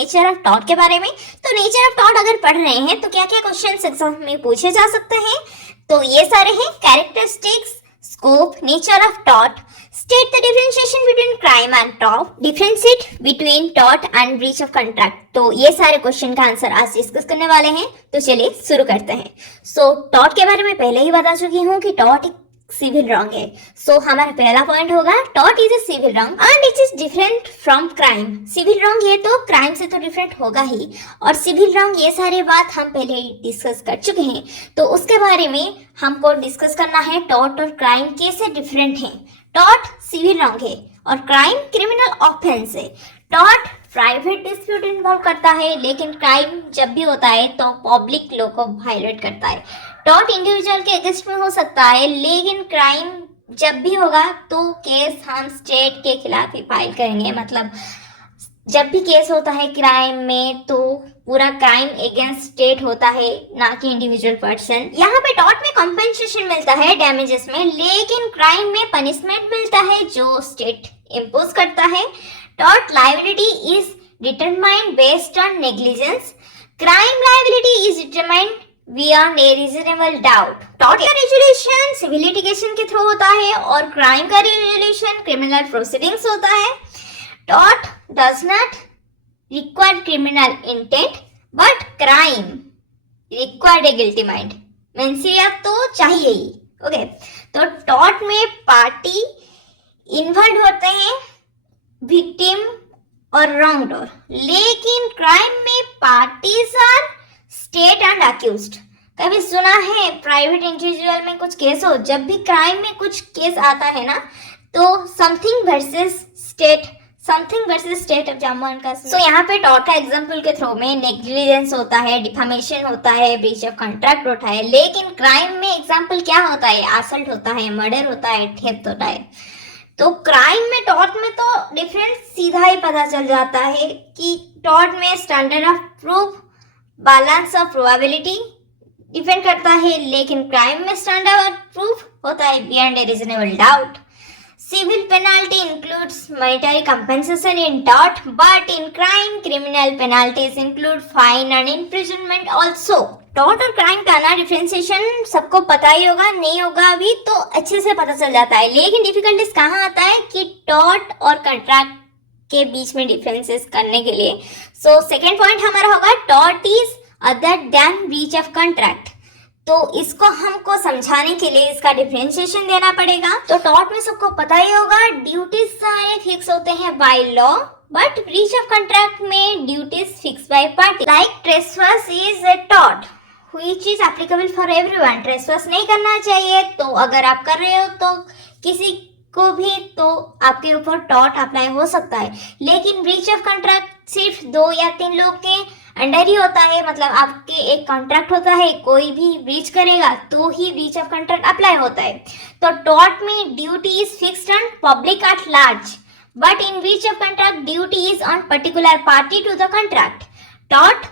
Nature of taught के बारे में। तो नेचर ऑफ टॉट अगर पढ़ रहे हैं तो क्या क्या क्वेश्चन एग्जाम में पूछे जा सकते हैं, तो ये सारे हैं। Characteristics, scope, nature of taught, state the differentiation between crime and taught, differentiate between taught and breach of contract. तो ये सारे क्वेश्चन का आंसर आज डिस्कस करने वाले हैं। तो चलिए शुरू करते हैं। सो टॉट के बारे में पहले ही बता चुकी हूँ कि टॉट एक सिविल रॉन्ग है। सो हमारा पहला पॉइंट होगा टॉट is a civil wrong and it is different from crime. Civil wrong ये तो क्राइम से तो डिफरेंट होगा ही, और सिविल रॉन्ग ये सारे बात हम पहले ही डिस्कस कर चुके हैं। तो उसके बारे में हमको डिस्कस करना है टॉट और क्राइम कैसे डिफरेंट हैं। टॉट सिविल रॉन्ग है और क्राइम क्रिमिनल ऑफेंस है। टॉट प्राइवेट डिस्प्यूट इन्वॉल्व करता है, लेकिन क्राइम जब भी होता है तो पब्लिक लॉ को वायलेट करता है। टॉट इंडिविजुअल के अगेंस्ट में हो सकता है, लेकिन क्राइम जब भी होगा तो केस हम स्टेट के खिलाफ ही फाइल करेंगे। मतलब जब भी केस होता है क्राइम में तो पूरा क्राइम अगेंस्ट स्टेट होता है, ना कि इंडिविजुअल पर्सन। यहाँ पे टॉट में कॉम्पेंसेशन मिलता है डैमेजेस में, लेकिन क्राइम में पनिशमेंट मिलता है जो स्टेट इम्पोज करता है। Taught liability is determined based on negligence, crime liability is determined beyond A reasonable doubt. Taught का रेजुलेशन सिविल लिटिगेशन के थ्रू होता है और क्राइम का रेजुलेशन क्रिमिनल प्रोसीडिंग्स होता है। टॉट does not require criminal intent but crime required a guilty mind. मंसियत तो चाहिए ही। ओके, तो टॉट में पार्टी इन्वॉल्व होते हैं, विक्टिम और रॉन्गडोर, लेकिन क्राइम में parties are state and accused. कभी सुना है प्राइवेट इंडिविजुअल में कुछ केस हो? जब भी क्राइम में कुछ केस आता है ना, तो something versus state, something versus state of Jammu and Kashmir. So यहाँ पे टॉट का एग्जांपल के थ्रू में नेग्लिजेंस होता है, डिफामेशन होता है, ब्रीच ऑफ कॉन्ट्रैक्ट होता है, लेकिन क्राइम में एग्जांपल क्या होता है? असल्ट होता है, मर्डर होता है, थेफ्ट होता है। तो क्राइम में टॉट में तो डिफरेंस सीधा ही पता चल जाता है कि टॉट में standard of proof, balance of probability depend करता है, लेकिन क्राइम में स्टैंडर्ड ऑफ प्रूफ होता है beyond A reasonable doubt. Civil penalty includes monetary compensation in tort, but in crime, criminal penalties include fine and imprisonment also. Taught और crime का ना differentiation सबको पता ही होगा, नहीं होगा अभी तो अच्छे से पता चल जाता है, लेकिन डिफिकल्टीज कहाँ आता है कि टॉट और कॉन्ट्रैक्ट के बीच में डिफरेंसेस करने के लिए। सो सेकेंड पॉइंट हमारा होगा टॉट is other than breach of contract. तो इसको हमको समझाने के लिए इसका डिफरेंशिएशन देना पड़ेगा। तो टॉट में सबको पता ही होगा ड्यूटीज सारे फिक्स होते हैं by law, but breach of contract में duties fix by party. Like trespass is a टॉट which is applicable for everyone. Trespass नहीं करना चाहिए, तो अगर आप कर रहे हो तो किसी को भी तो आपके ऊपर टॉट अप्लाई हो सकता है, लेकिन ब्रीच ऑफ कॉन्ट्रैक्ट सिर्फ 2 या 3 लोग के अंडर ही होता है। मतलब आपके एक कॉन्ट्रैक्ट होता है, कोई भी ब्रीच करेगा तो ही ब्रीच ऑफ कॉन्ट्रैक्ट अप्लाई होता है। तो टॉट में duty is fixed on public at large, but in breach of contract duty is on particular party to the contract. टॉट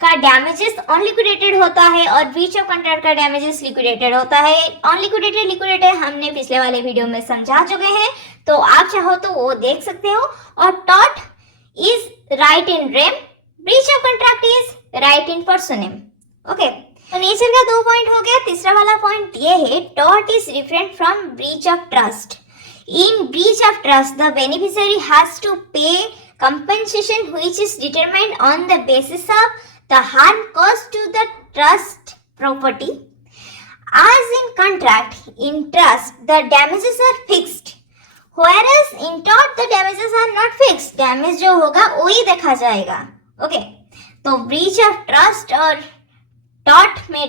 का डैमेजेस अनलिक्विडेटेड होता है और ब्रीच ऑफ कॉन्ट्रैक्ट का डैमेजेस लिक्विडेटेड होता है। अनलिक्विडेटेड हमने पिछले वाले वीडियो में समझा चुके हैं, तो आप चाहो तो वो देख सकते हो। और टॉट is right in rem, breach of contract is right in personam. Okay, तो नेचर का 2 पॉइंट हो गया। तीसरा वाला पॉइंट ये है टॉट is different from breach of trust. In breach of trust the beneficiary has to pay compensation which is determined on the basis of the harm caused to the trust property. As in contract, in trust the damages are fixed, whereas in tort the damages are not fixed. Damage जो होगा वो ही देखा जाएगा। Okay, तो breach of trust और tort में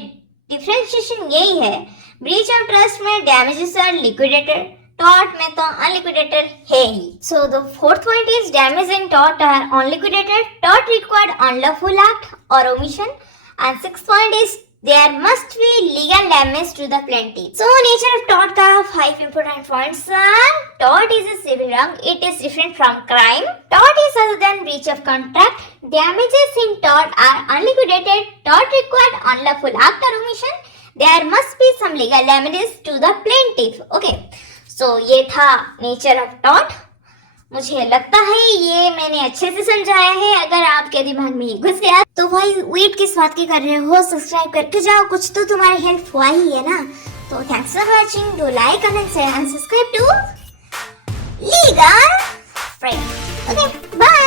differentiation यही है। breach of trust में damages are liquidated, tort में तो unliquidated है ही। So the fourth point is damage in tort are unliquidated, tort required unlawful act or omission, and sixth point is there must be legal damage to the plaintiff. So nature of tort का 5 important points are tort is a civil wrong, it is different from crime, tort is other than breach of contract, damages in tort are unliquidated, tort required unlawful act or omission, there must be some legal damages to the plaintiff. Okay, so ये था nature of taught. मुझे लगता है ये मैंने अच्छे से समझाया है। अगर आपके दिमाग में ये घुस गया तो भाई वेट किस बात की कर रहे हो, सब्सक्राइब करके जाओ, कुछ तो तुम्हारी हेल्प हुआ ही है ना। तो thanks for watching, do like comment share and subscribe to legal friend. Okay bye.